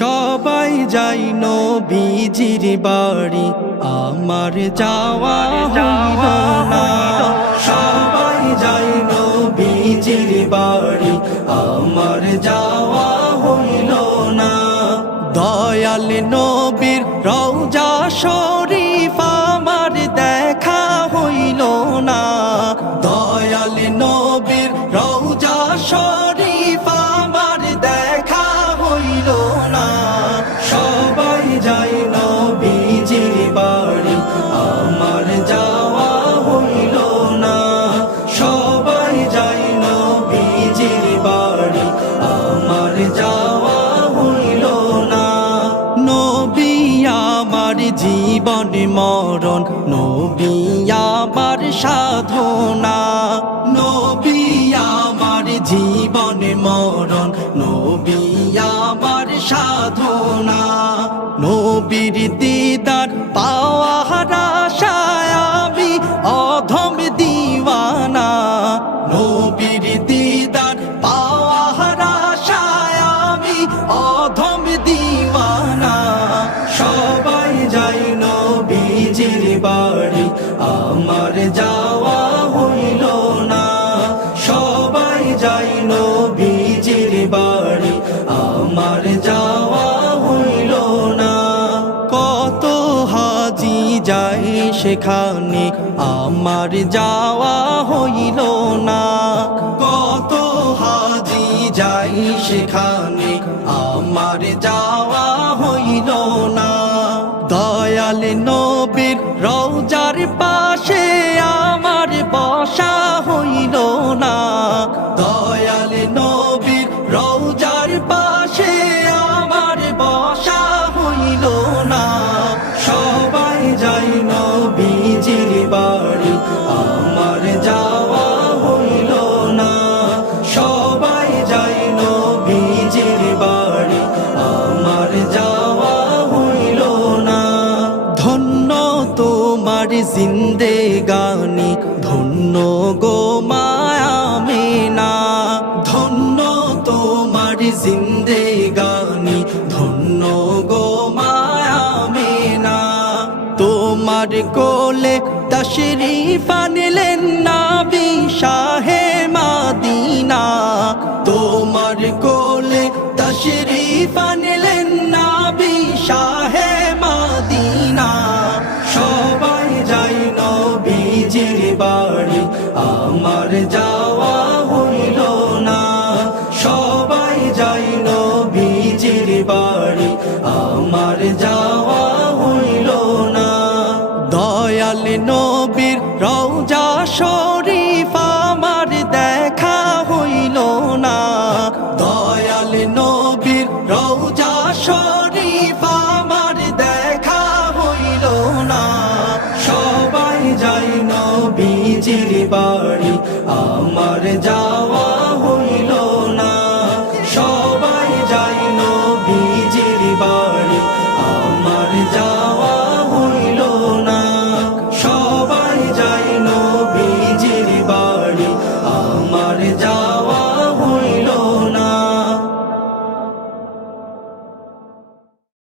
সবাই যাই নবীজির বাড়ি, আমার যাওয়া হইল না। সবাই যাই নবীজির বাড়ি, আমার যাওয়া হইল না। দয়াল নবীর রওজা শরীফ আমার দেখা হইল না। দয়াল নবীর রওজা শরীফ আমার দেখা হইল না। সবাই যাই নবীজির বাড়ি, আমার যাওয়া হইল না। সবাই যাই নবীজির বাড়ি, আমার যাওয়া হইল না। নবী আমার জীবন মরণ, নবী আমার সাধনা। নবী আমার জীবন মরণ, নবী আমার সাধনা। নবীর দিদার পাওয়ার আশায় আমি অধম দিওয়ানা। নবীর দিদার পাওয়ার আশায় আমি অধম দিওয়ানা। সবাই যাই নবীজির বাড়ি, আমার যাওয়া হইল না। সবাই যাই নবীজির বাড়ি, আমার যাওয়া হইল না। কত হাজি যাই সেখানে, আমার যাওয়া হইল না। কত হাজি যাই সেখানে, আমার যাওয়া হইল না। দয়াল নবীর রওজার পাশে আমার বসা হইল না। দয়াল নবীর রওজার পাশে আমার বসা হইল না। সবাই যাই নবীজির বাড়ি, আমার যাওয়া হইল না। সবাই যাই নবীজির বাড়ি, আমার যাওয়া হইল না। ধন্য তোমার জিন্দেগানি, ধন্য গো মায়ামেনা। ধন্য তোমার জিন্দেগানি, ধন্য গো মায়ামেনা। তোমার কোলে তশরিফ আনলেন নবী শাহে মদিনা। তোমার কোলে তশরিফ আনলেন নবী শাহে মদিনা। সবাই যাই নবীজির বাড়ি, আমার যাওয়া হইল না। সবাই যাই নবীজির বাড়ি, আমার যাওয়া হইল না। দয়াল নবীর রওজা শরীফ আমার দেখা হইল না। দয়াল নবীর রওজা শরীফ আমার দেখা হইল না। সবাই যাই নবীজির বাড়ি, আমার যাওয়া